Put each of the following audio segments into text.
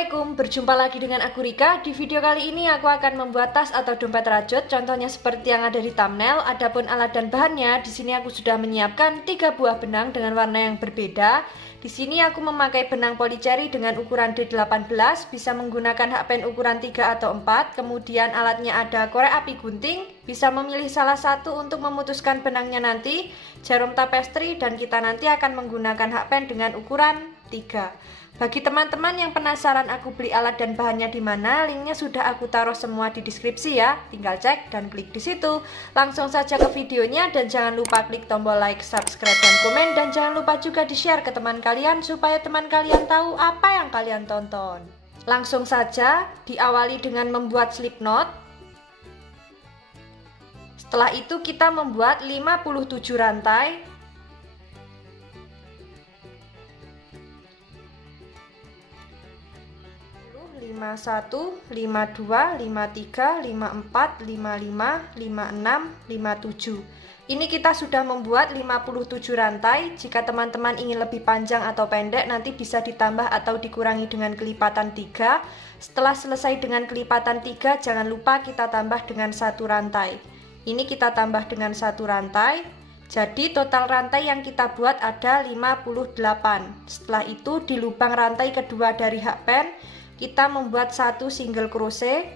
Assalamualaikum, berjumpa lagi dengan aku Rika. Di video kali ini aku akan membuat tas atau dompet rajut, contohnya seperti yang ada di thumbnail. Adapun alat dan bahannya, di sini aku sudah menyiapkan 3 buah benang dengan warna yang berbeda. Di sini aku memakai benang polycherry dengan ukuran D18, bisa menggunakan hakpen ukuran 3 atau 4. Kemudian alatnya ada korek api gunting, bisa memilih salah satu untuk memutuskan benangnya nanti, jarum tapestry, dan kita nanti akan menggunakan hakpen dengan ukuran 3. Bagi teman-teman yang penasaran aku beli alat dan bahannya di mana, linknya sudah aku taruh semua di deskripsi ya. Tinggal cek dan klik di situ. Langsung saja ke videonya dan jangan lupa klik tombol like, subscribe, dan komen, dan jangan lupa juga di-share ke teman kalian supaya teman kalian tahu apa yang kalian tonton. Langsung saja diawali dengan membuat slip knot. Setelah itu kita membuat 57 rantai. 51, 52, 53, 54, 55, 56, 57. Ini kita sudah membuat 57 rantai. Jika teman-teman ingin lebih panjang atau pendek, nanti bisa ditambah atau dikurangi dengan kelipatan 3. Setelah selesai dengan kelipatan 3, jangan lupa kita tambah dengan 1 rantai. Ini kita tambah dengan 1 rantai. Jadi total rantai yang kita buat ada 58. Setelah itu di lubang rantai kedua dari hakpen kita membuat 1 single crochet.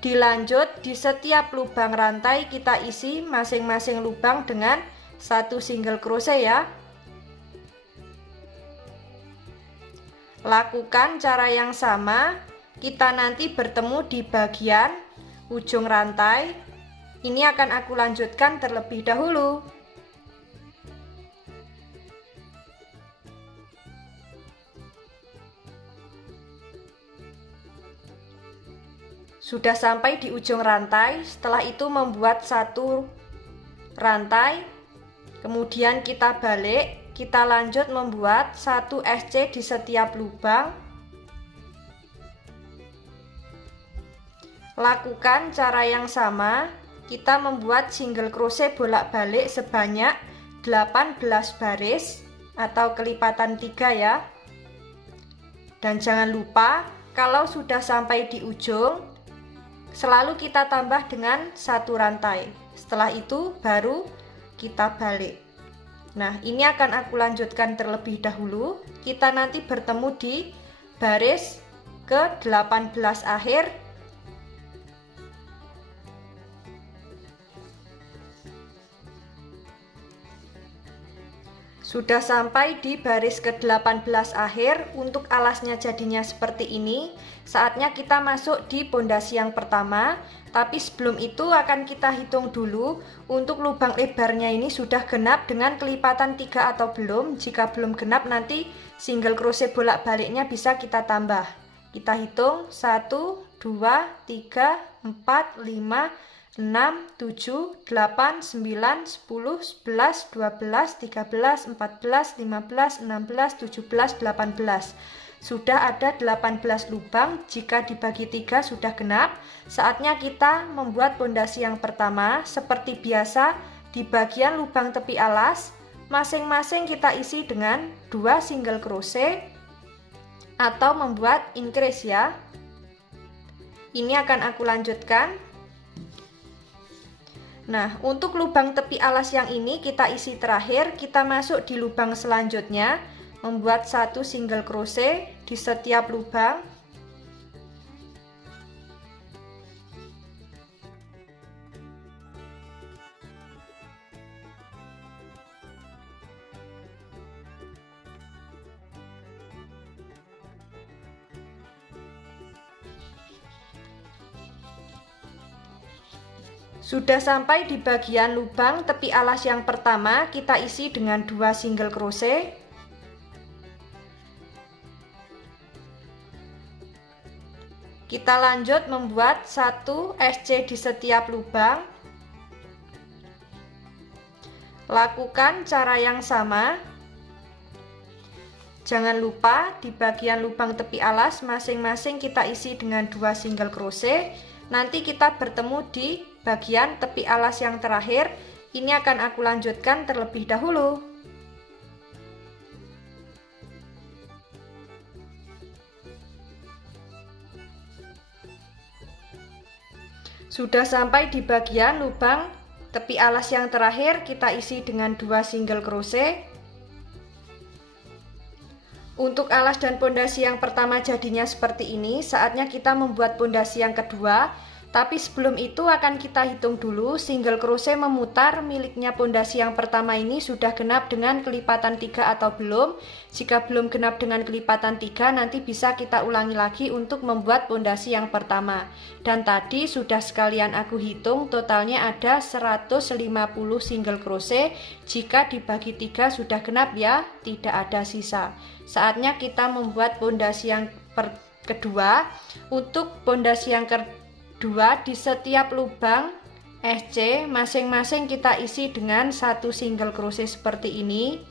Dilanjut di setiap lubang rantai kita isi masing-masing lubang dengan 1 single crochet ya. Lakukan cara yang sama, kita nanti bertemu di bagian ujung rantai. Ini akan aku lanjutkan terlebih dahulu. Sudah sampai di ujung rantai, setelah itu membuat 1 rantai, kemudian kita balik, kita lanjut membuat 1 SC di setiap lubang. Lakukan cara yang sama, kita membuat single crochet bolak-balik sebanyak 18 baris atau kelipatan 3 ya. Dan jangan lupa kalau sudah sampai di ujung, selalu kita tambah dengan 1 rantai. Setelah itu baru kita balik. Nah, ini akan aku lanjutkan terlebih dahulu. Kita nanti bertemu di baris ke-18 akhir. Sudah sampai di baris ke-18 akhir. Untuk alasnya jadinya seperti ini. Saatnya kita masuk di pondasi yang pertama. Tapi sebelum itu akan kita hitung dulu untuk lubang lebarnya ini sudah genap dengan kelipatan 3 atau belum. Jika belum genap nanti single crochet bolak-baliknya bisa kita tambah. Kita hitung 1, 2, 3, 4, 5, 6, 7, 8, 9, 10, 11, 12, 13, 14, 15, 16, 17, 18. Sudah ada 18 lubang, jika dibagi 3 sudah genap. Saatnya kita membuat pondasi yang pertama. Seperti biasa, di bagian lubang tepi alas, masing-masing kita isi dengan 2 single crochet atau membuat increase ya. Ini akan aku lanjutkan. Nah, untuk lubang tepi alas yang ini kita isi terakhir, kita masuk di lubang selanjutnya, membuat 1 single crochet di setiap lubang. Sudah sampai di bagian lubang tepi alas yang pertama, kita isi dengan 2 single crochet. Kita lanjut membuat 1 SC di setiap lubang. Lakukan cara yang sama. Jangan lupa di bagian lubang tepi alas masing-masing kita isi dengan 2 single crochet. Nanti kita bertemu di bagian tepi alas yang terakhir. Ini akan aku lanjutkan terlebih dahulu. Sudah sampai di bagian lubang tepi alas yang terakhir, kita isi dengan 2 single crochet. Untuk alas dan pondasi yang pertama jadinya seperti ini, saatnya kita membuat pondasi yang kedua. Tapi sebelum itu akan kita hitung dulu single crochet memutar miliknya pondasi yang pertama ini sudah genap dengan kelipatan 3 atau belum. Jika belum genap dengan kelipatan 3, nanti bisa kita ulangi lagi untuk membuat pondasi yang pertama. Dan tadi sudah sekalian aku hitung, totalnya ada 150 single crochet. Jika dibagi 3 sudah genap ya, tidak ada sisa. Saatnya kita membuat pondasi yang kedua. Untuk pondasi yang kedua, di setiap lubang SC masing-masing kita isi dengan 1 single crochet seperti ini.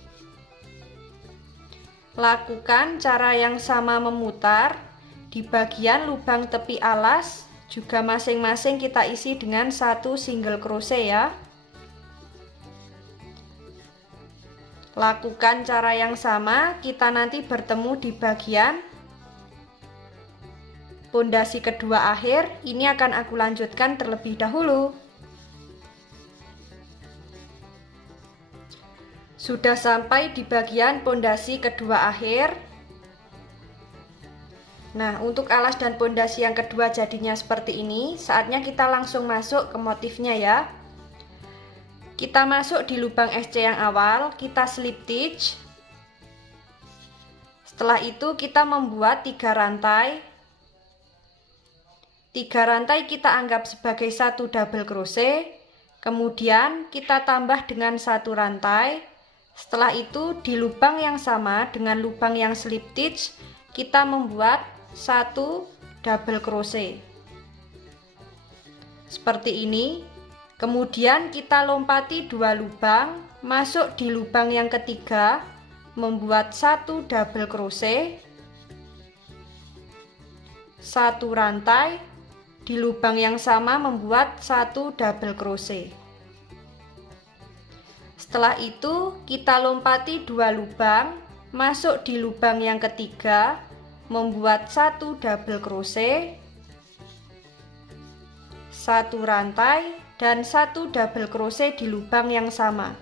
Lakukan cara yang sama memutar. Di bagian lubang tepi alas juga masing-masing kita isi dengan 1 single crochet ya. Lakukan cara yang sama, kita nanti bertemu di bagian pondasi kedua akhir. Ini akan aku lanjutkan terlebih dahulu. Sudah sampai di bagian pondasi kedua akhir. Nah, untuk alas dan pondasi yang kedua jadinya seperti ini. Saatnya kita langsung masuk ke motifnya ya. Kita masuk di lubang SC yang awal, kita slip stitch. Setelah itu kita membuat 3 rantai. 3 rantai kita anggap sebagai 1 double crochet, kemudian kita tambah dengan 1 rantai. Setelah itu di lubang yang sama dengan lubang yang slip stitch, kita membuat 1 double crochet seperti ini. Kemudian kita lompati 2 lubang, masuk di lubang yang ketiga, membuat 1 double crochet, 1 rantai. Di lubang yang sama membuat 1 double crochet. Setelah itu kita lompati 2 lubang, masuk di lubang yang ketiga, membuat 1 double crochet, 1 rantai dan 1 double crochet di lubang yang sama.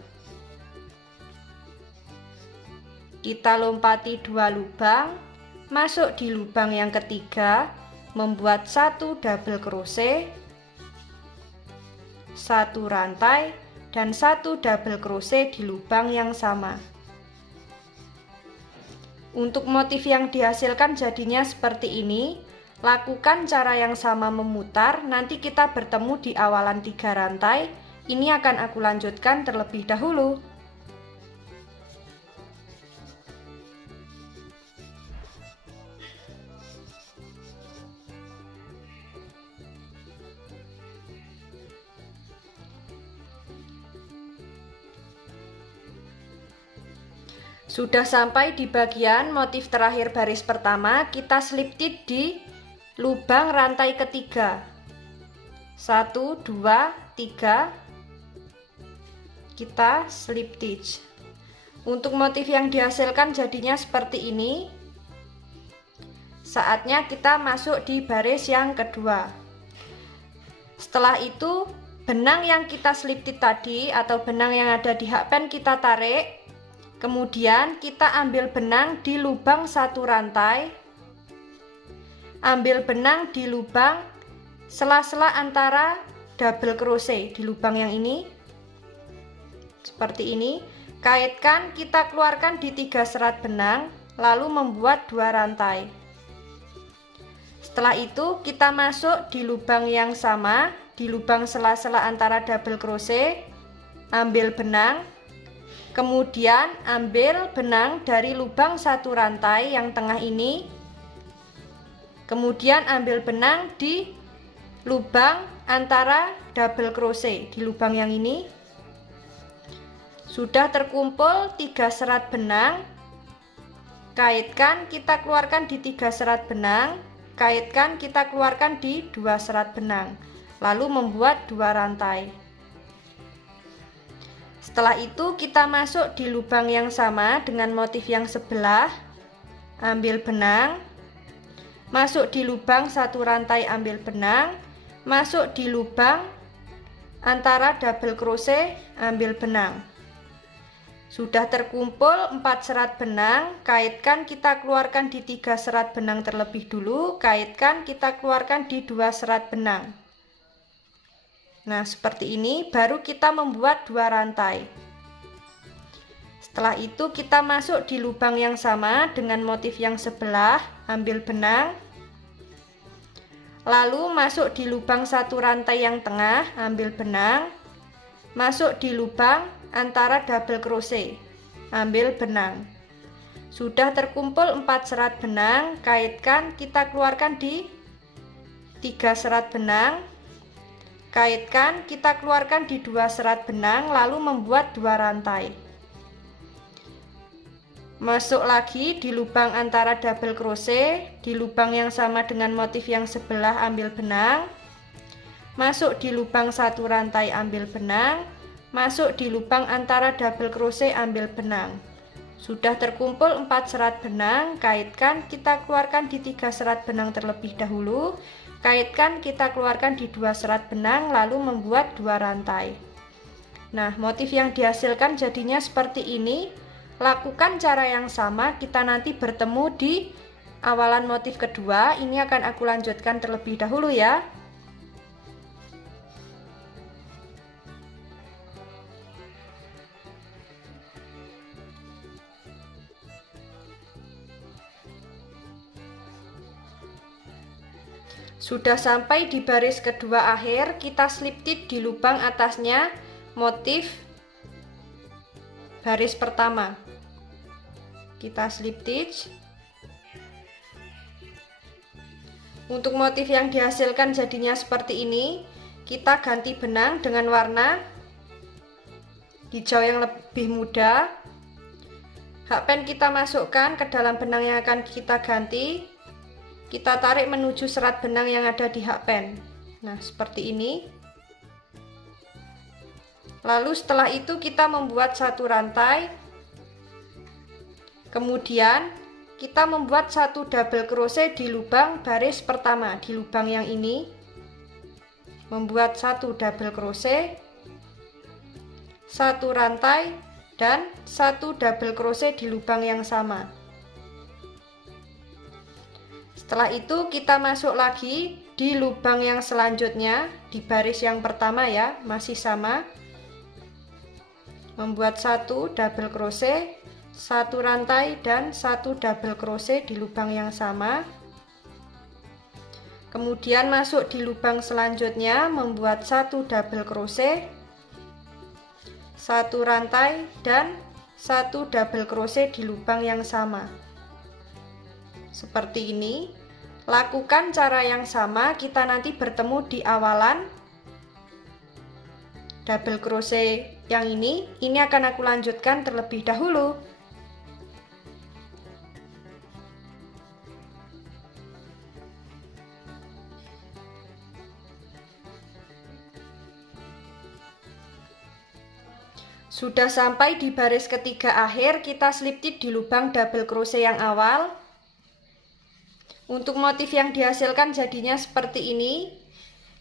Kita lompati 2 lubang, masuk di lubang yang ketiga, membuat 1 double crochet, 1 rantai dan 1 double crochet di lubang yang sama. Untuk motif yang dihasilkan jadinya seperti ini. Lakukan cara yang sama memutar, nanti kita bertemu di awalan 3 rantai. Ini akan aku lanjutkan terlebih dahulu. Sudah sampai di bagian motif terakhir baris pertama, kita slip stitch di lubang rantai ketiga. 1, 2, 3. Kita slip stitch. Untuk motif yang dihasilkan jadinya seperti ini. Saatnya kita masuk di baris yang kedua. Setelah itu, benang yang kita slip stitch tadi atau benang yang ada di hakpen kita tarik. Kemudian kita ambil benang di lubang 1 rantai. Ambil benang di lubang sela-sela antara double crochet di lubang yang ini. Seperti ini. Kaitkan, kita keluarkan di 3 serat benang, lalu membuat 2 rantai. Setelah itu kita masuk di lubang yang sama, di lubang sela-sela antara double crochet. Ambil benang. Kemudian ambil benang dari lubang 1 rantai yang tengah ini. Kemudian ambil benang di lubang antara double crochet di lubang yang ini. Sudah terkumpul 3 serat benang. Kaitkan, kita keluarkan di 3 serat benang. Kaitkan, kita keluarkan di 2 serat benang. Lalu membuat 2 rantai. Setelah itu kita masuk di lubang yang sama dengan motif yang sebelah. Ambil benang, masuk di lubang 1 rantai, ambil benang, masuk di lubang antara double crochet, ambil benang. Sudah terkumpul 4 serat benang, kaitkan, kita keluarkan di 3 serat benang terlebih dulu, kaitkan, kita keluarkan di 2 serat benang. Nah, seperti ini baru kita membuat 2 rantai. Setelah itu kita masuk di lubang yang sama dengan motif yang sebelah, ambil benang. Lalu masuk di lubang 1 rantai yang tengah, ambil benang. Masuk di lubang antara double crochet, ambil benang. Sudah terkumpul 4 serat benang, kaitkan, kita keluarkan di 3 serat benang. Kaitkan, kita keluarkan di 2 serat benang, lalu membuat 2 rantai. Masuk lagi di lubang antara double crochet, di lubang yang sama dengan motif yang sebelah, ambil benang. Masuk di lubang 1 rantai, ambil benang. Masuk di lubang antara double crochet, ambil benang. Sudah terkumpul 4 serat benang, kaitkan, kita keluarkan di 3 serat benang terlebih dahulu. Kaitkan, kita keluarkan di 2 serat benang, lalu membuat 2 rantai. Nah, motif yang dihasilkan jadinya seperti ini. Lakukan cara yang sama, kita nanti bertemu di awalan motif kedua. Ini akan aku lanjutkan terlebih dahulu ya. Sudah sampai di baris kedua akhir, kita slip stitch di lubang atasnya motif baris pertama. Kita slip stitch. Untuk motif yang dihasilkan jadinya seperti ini, kita ganti benang dengan warna hijau yang lebih muda. Hakpen kita masukkan ke dalam benang yang akan kita ganti. Kita tarik menuju serat benang yang ada di hakpen. Nah, seperti ini. Lalu setelah itu kita membuat 1 rantai. Kemudian kita membuat 1 double crochet di lubang baris pertama, di lubang yang ini. Membuat 1 double crochet, 1 rantai, dan 1 double crochet di lubang yang sama. Setelah itu kita masuk lagi di lubang yang selanjutnya, di baris yang pertama ya, masih sama. Membuat 1 double crochet, 1 rantai, dan 1 double crochet di lubang yang sama. Kemudian masuk di lubang selanjutnya, membuat 1 double crochet, 1 rantai, dan 1 double crochet di lubang yang sama. Seperti ini. Lakukan cara yang sama, kita nanti bertemu di awalan double crochet yang ini akan aku lanjutkan terlebih dahulu. Sudah sampai di baris ketiga akhir, kita slip stitch di lubang double crochet yang awal. Untuk motif yang dihasilkan jadinya seperti ini.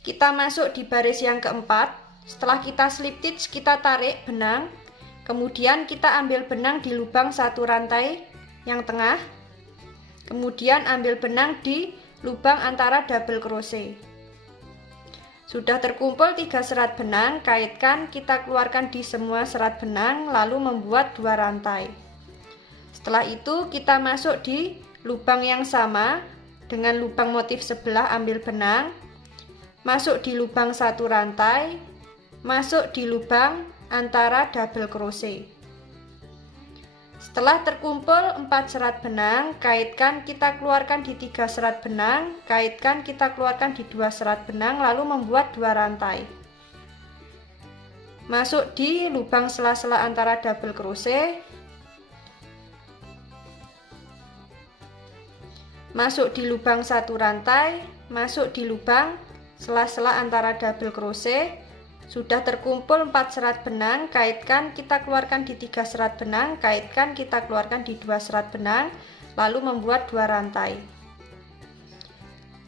Kita masuk di baris yang keempat. Setelah kita slip stitch, kita tarik benang. Kemudian kita ambil benang di lubang 1 rantai yang tengah. Kemudian ambil benang di lubang antara double crochet. Sudah terkumpul 3 serat benang, kaitkan, kita keluarkan di semua serat benang, lalu membuat 2 rantai. Setelah itu kita masuk di lubang yang sama dengan lubang motif sebelah, ambil benang, masuk di lubang 1 rantai, masuk di lubang antara double crochet. Setelah terkumpul 4 serat benang, kaitkan, kita keluarkan di 3 serat benang, kaitkan, kita keluarkan di 2 serat benang, lalu membuat 2 rantai. Masuk di lubang sela-sela antara double crochet, masuk di lubang 1 rantai, masuk di lubang sela-sela antara double crochet. Sudah terkumpul 4 serat benang, kaitkan, kita keluarkan di 3 serat benang, kaitkan, kita keluarkan di 2 serat benang, lalu membuat 2 rantai.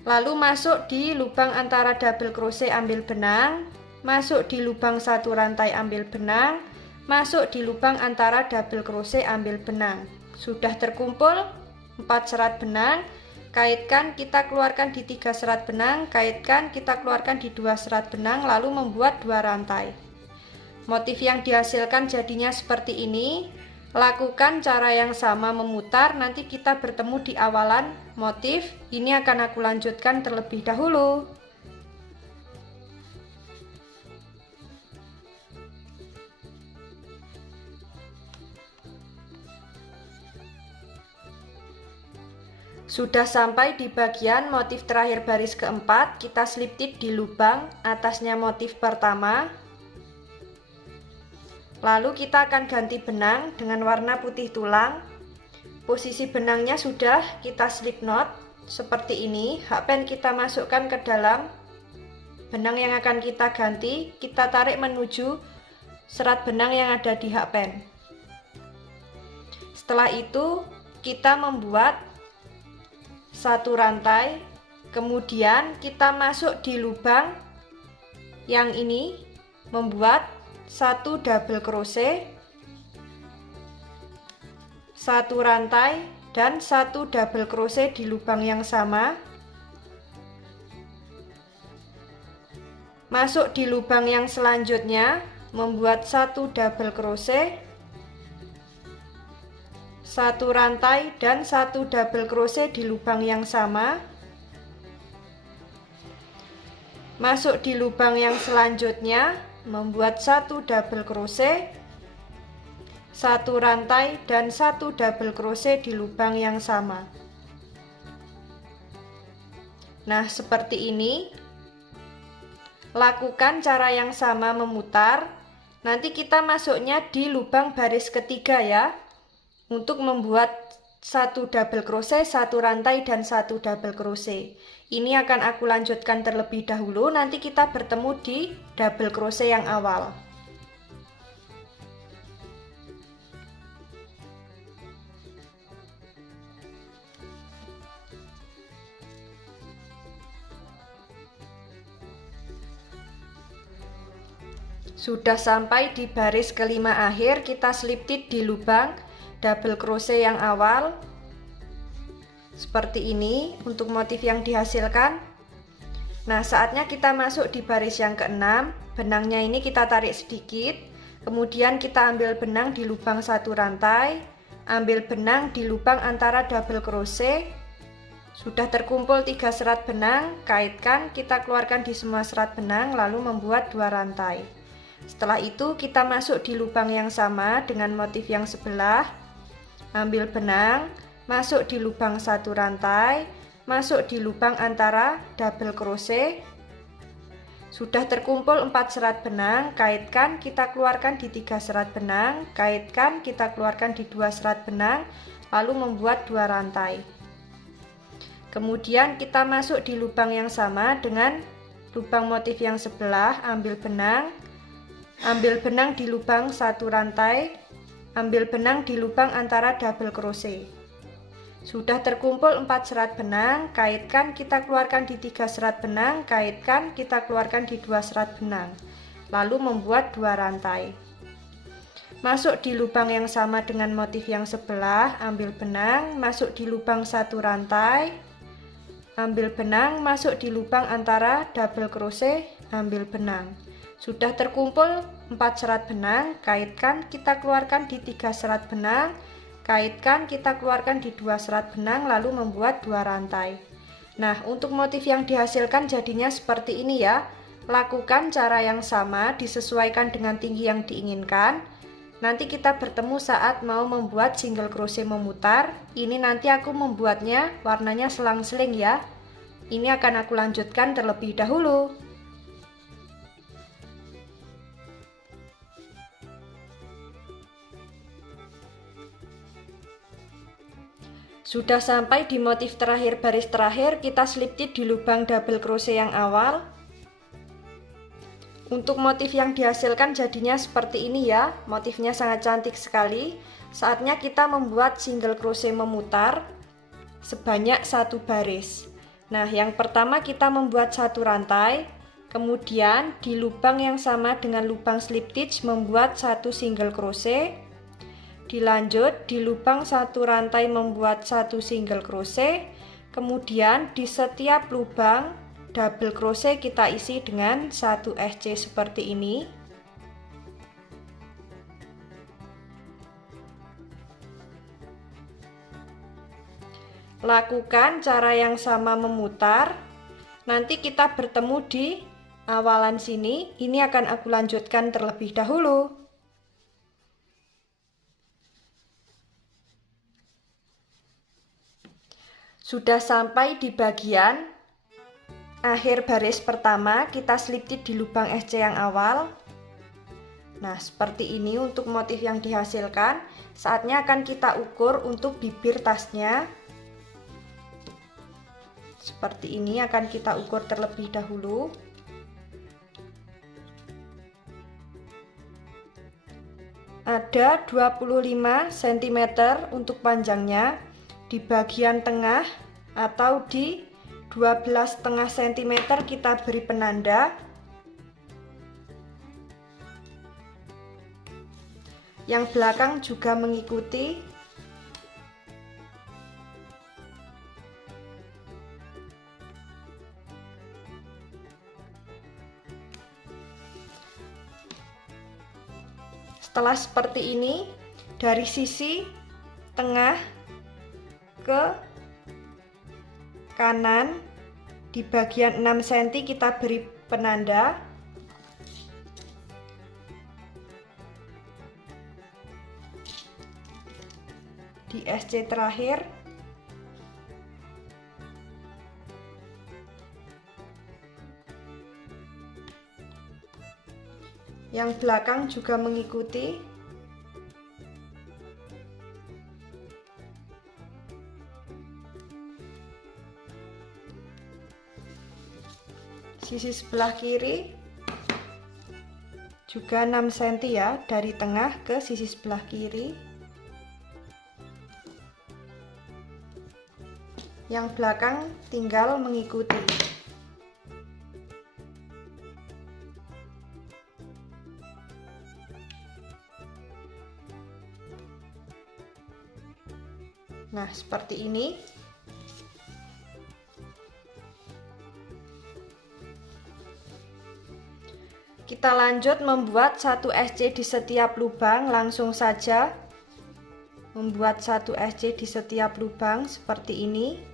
Lalu masuk di lubang antara double crochet, ambil benang, masuk di lubang satu rantai, ambil benang, masuk di lubang antara double crochet, ambil benang. Sudah terkumpul 4 serat benang, kaitkan, kita keluarkan di 3 serat benang, kaitkan, kita keluarkan di 2 serat benang, lalu membuat 2 rantai. Motif yang dihasilkan jadinya seperti ini. Lakukan cara yang sama memutar, nanti kita bertemu di awalan motif. Ini akan aku lanjutkan terlebih dahulu. Sudah sampai di bagian motif terakhir baris keempat, kita slip tip di lubang atasnya motif pertama. Lalu kita akan ganti benang dengan warna putih tulang. Posisi benangnya sudah kita slip knot seperti ini. Hakpen kita masukkan ke dalam benang yang akan kita ganti, kita tarik menuju serat benang yang ada di hakpen. Setelah itu kita membuat satu rantai, kemudian kita masuk di lubang yang ini, membuat satu double crochet, satu rantai, dan satu double crochet di lubang yang sama. Masuk di lubang yang selanjutnya, membuat satu double crochet, satu rantai, dan satu double crochet di lubang yang sama. Masuk di lubang yang selanjutnya, membuat satu double crochet, satu rantai, dan satu double crochet di lubang yang sama. Nah, seperti ini. Lakukan cara yang sama memutar. Nanti kita masuknya di lubang baris ketiga ya, untuk membuat satu double crochet, satu rantai, dan satu double crochet. Ini akan aku lanjutkan terlebih dahulu, nanti kita bertemu di double crochet yang awal. Sudah sampai di baris kelima akhir, kita slip tip di lubang double crochet yang awal. Seperti ini untuk motif yang dihasilkan. Nah, saatnya kita masuk di baris yang keenam. Benangnya ini kita tarik sedikit, kemudian kita ambil benang di lubang satu rantai, ambil benang di lubang antara double crochet. Sudah terkumpul 3 serat benang, kaitkan, kita keluarkan di semua serat benang, lalu membuat 2 rantai. Setelah itu kita masuk di lubang yang sama dengan motif yang sebelah, ambil benang, masuk di lubang satu rantai, masuk di lubang antara double crochet. Sudah terkumpul 4 serat benang, kaitkan, kita keluarkan di 3 serat benang, kaitkan, kita keluarkan di 2 serat benang, lalu membuat 2 rantai. Kemudian kita masuk di lubang yang sama dengan lubang motif yang sebelah, ambil benang di lubang satu rantai, ambil benang di lubang antara double crochet. Sudah terkumpul 4 serat benang, kaitkan, kita keluarkan di 3 serat benang, kaitkan, kita keluarkan di 2 serat benang, lalu membuat 2 rantai. Masuk di lubang yang sama dengan motif yang sebelah, ambil benang, masuk di lubang satu rantai, ambil benang, masuk di lubang antara double crochet, ambil benang. Sudah terkumpul 4 serat benang, kaitkan, kita keluarkan di 3 serat benang, kaitkan, kita keluarkan di 2 serat benang, lalu membuat 2 rantai. Nah, untuk motif yang dihasilkan jadinya seperti ini ya. Lakukan cara yang sama, disesuaikan dengan tinggi yang diinginkan. Nanti kita bertemu saat mau membuat single crochet memutar. Ini nanti aku membuatnya warnanya selang-seling ya. Ini akan aku lanjutkan terlebih dahulu. Sudah sampai di motif terakhir baris terakhir, kita slip tip di lubang double crochet yang awal. Untuk motif yang dihasilkan jadinya seperti ini ya. Motifnya sangat cantik sekali. Saatnya kita membuat single crochet memutar sebanyak 1 baris. Nah, yang pertama kita membuat satu rantai, kemudian di lubang yang sama dengan lubang slip stitch membuat satu single crochet, dilanjut di lubang satu rantai membuat satu single crochet, kemudian di setiap lubang double crochet kita isi dengan satu SC seperti ini. Lakukan cara yang sama memutar. Nanti kita bertemu di awalan sini. Ini akan aku lanjutkan terlebih dahulu. Sudah sampai di bagian akhir baris pertama, kita slip stitch di lubang SC yang awal. Nah, seperti ini untuk motif yang dihasilkan. Saatnya akan kita ukur untuk bibir tasnya. Seperti ini akan kita ukur terlebih dahulu. Ada 25 cm untuk panjangnya di bagian tengah atau di 12,5 cm kita beri penanda. Yang belakang juga mengikuti. Setelah seperti ini, dari sisi tengah ke kanan di bagian 6 cm kita beri penanda. Di SC terakhir. Yang belakang juga mengikuti. Sisi sebelah kiri juga 6 cm ya, dari tengah ke sisi sebelah kiri. Yang belakang tinggal mengikuti. Nah, seperti ini. Kita lanjut membuat satu SC di setiap lubang, langsung saja membuat satu SC di setiap lubang seperti ini.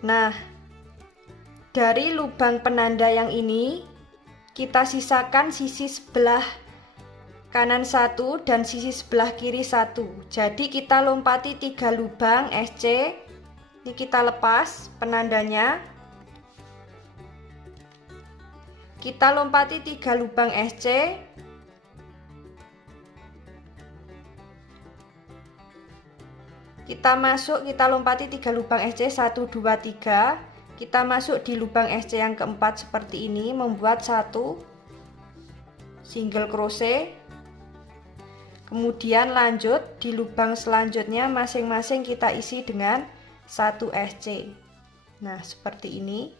Nah, dari lubang penanda yang ini kita sisakan sisi sebelah kanan satu dan sisi sebelah kiri satu. Jadi kita lompati 3 lubang SC. Ini kita lepas penandanya. Kita lompati 3 lubang SC. Kita masuk, kita lompati 3 lubang SC 1 2 3. Kita masuk di lubang SC yang keempat seperti ini, membuat satu single crochet. Kemudian lanjut di lubang selanjutnya masing-masing kita isi dengan satu SC. Nah, seperti ini.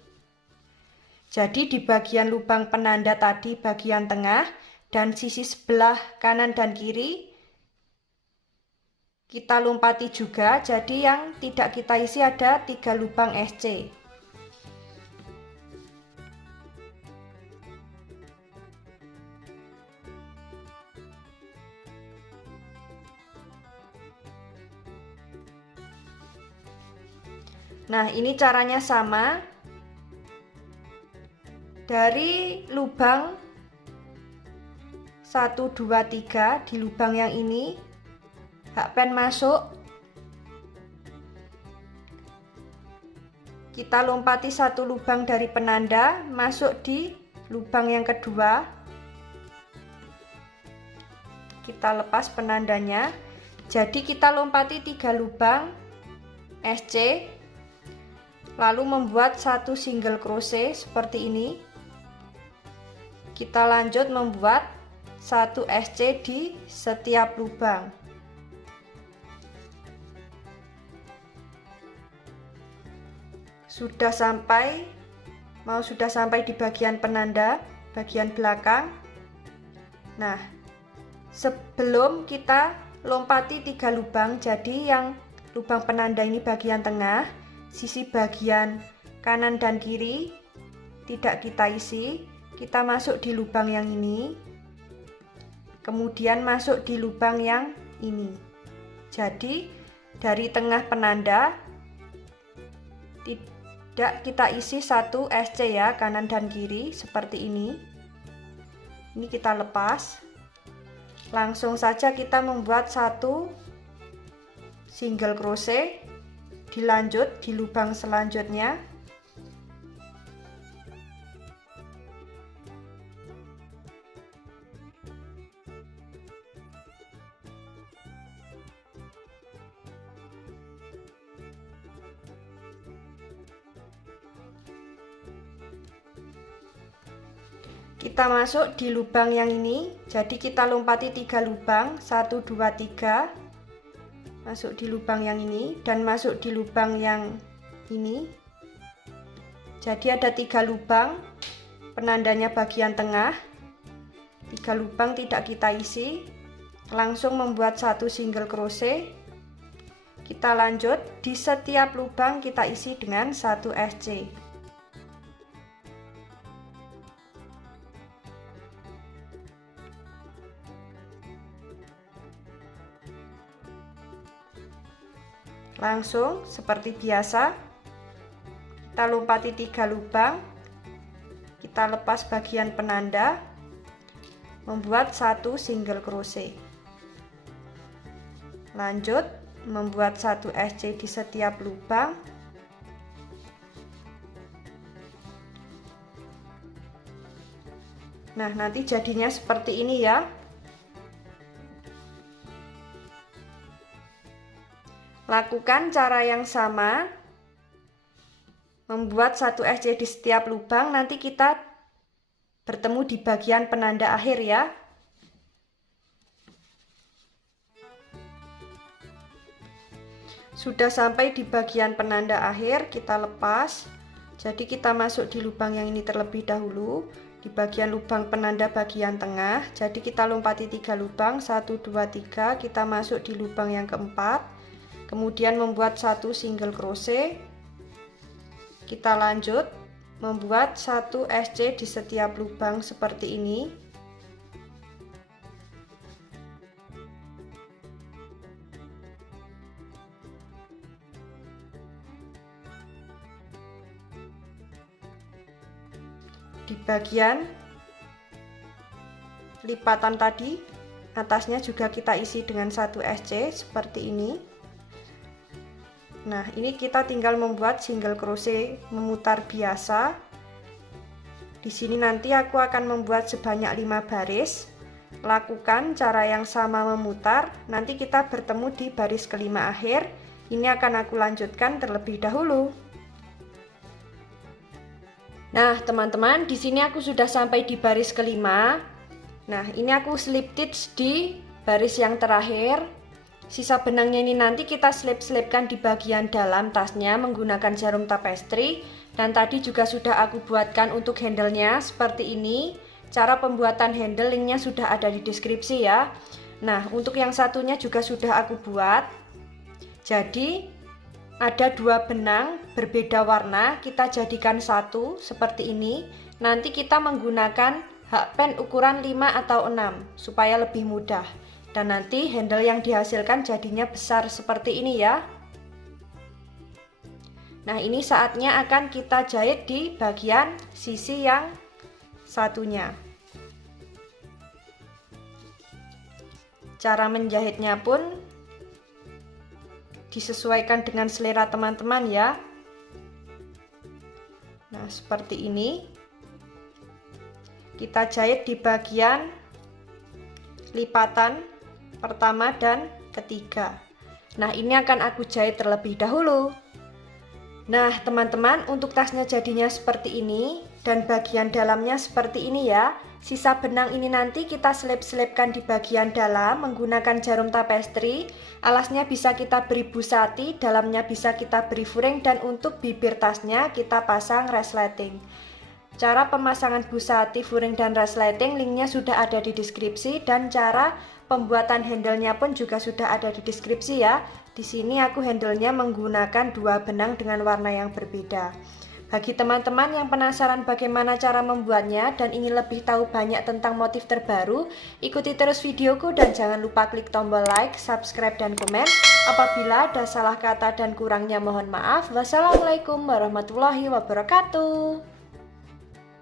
Jadi di bagian lubang penanda tadi bagian tengah dan sisi sebelah kanan dan kiri kita lompati juga, jadi yang tidak kita isi ada 3 lubang SC. Nah, ini caranya sama. Dari lubang 1 2 3 di lubang yang ini hakpen masuk, kita lompati satu lubang dari penanda, masuk di lubang yang kedua, kita lepas penandanya. Jadi kita lompati 3 lubang SC, lalu membuat 1 single crochet seperti ini. Kita lanjut membuat 1 SC di setiap lubang. Sudah sampai di bagian penanda, bagian belakang. Nah, sebelum kita lompati 3 lubang, jadi yang lubang penanda ini bagian tengah, sisi bagian kanan dan kiri tidak kita isi. Kita masuk di lubang yang ini, kemudian masuk di lubang yang ini. Jadi dari tengah penanda tidak kita isi 1 SC ya, kanan dan kiri seperti ini. Ini kita lepas. Langsung saja kita membuat 1 single crochet, dilanjut di lubang selanjutnya. Kita masuk di lubang yang ini, jadi kita lompati 3 lubang, 1 2 3, masuk di lubang yang ini dan masuk di lubang yang ini. Jadi ada 3 lubang, penandanya bagian tengah, 3 lubang tidak kita isi. Langsung membuat 1 single crochet. Kita lanjut, di setiap lubang kita isi dengan 1 SC. Langsung seperti biasa, kita lompati 3 lubang, kita lepas bagian penanda, membuat 1 single crochet. Lanjut membuat 1 SC di setiap lubang. Nah, nanti jadinya seperti ini ya. Lakukan cara yang sama, membuat 1 SC di setiap lubang. Nanti kita bertemu di bagian penanda akhir ya. Sudah sampai di bagian penanda akhir, kita lepas. Jadi kita masuk di lubang yang ini terlebih dahulu, di bagian lubang penanda bagian tengah. Jadi kita lompati 3 lubang, 1 2 3, kita masuk di lubang yang keempat. Kemudian membuat 1 single crochet. Kita lanjut membuat 1 SC di setiap lubang seperti ini. Di bagian lipatan tadi, atasnya juga kita isi dengan 1 SC seperti ini. Nah, ini kita tinggal membuat single crochet memutar biasa. Di sini nanti aku akan membuat sebanyak 5 baris. Lakukan cara yang sama memutar. Nanti kita bertemu di baris kelima akhir. Ini akan aku lanjutkan terlebih dahulu. Nah, teman-teman, di sini aku sudah sampai di baris kelima. Nah, ini aku slip stitch di baris yang terakhir. Sisa benangnya ini nanti kita selip-selipkan di bagian dalam tasnya menggunakan jarum tapestry. Dan tadi juga sudah aku buatkan untuk handle-nya seperti ini. Cara pembuatan handle linknya sudah ada di deskripsi ya. Nah, untuk yang satunya juga sudah aku buat. Jadi ada 2 benang berbeda warna, kita jadikan satu seperti ini. Nanti kita menggunakan hakpen ukuran 5 atau 6 supaya lebih mudah. Dan nanti handle yang dihasilkan jadinya besar seperti ini ya. Nah, ini saatnya akan kita jahit di bagian sisi yang satunya. Cara menjahitnya pun disesuaikan dengan selera teman-teman ya. Nah, seperti ini. Kita jahit di bagian lipatan pertama dan ketiga. Nah, ini akan aku jahit terlebih dahulu. Nah, teman-teman, untuk tasnya jadinya seperti ini dan bagian dalamnya seperti ini ya. Sisa benang ini nanti kita selip-selipkan di bagian dalam menggunakan jarum tapestri. Alasnya bisa kita beri busati, dalamnya bisa kita beri furing, dan untuk bibir tasnya kita pasang resleting. Cara pemasangan busati, furing, dan resleting linknya sudah ada di deskripsi, dan cara pembuatan handle-nya pun juga sudah ada di deskripsi ya. Di sini aku handle-nya menggunakan 2 benang dengan warna yang berbeda. Bagi teman-teman yang penasaran bagaimana cara membuatnya dan ingin lebih tahu banyak tentang motif terbaru, ikuti terus videoku dan jangan lupa klik tombol like, subscribe, dan komen. Apabila ada salah kata dan kurangnya mohon maaf. Wassalamualaikum warahmatullahi wabarakatuh.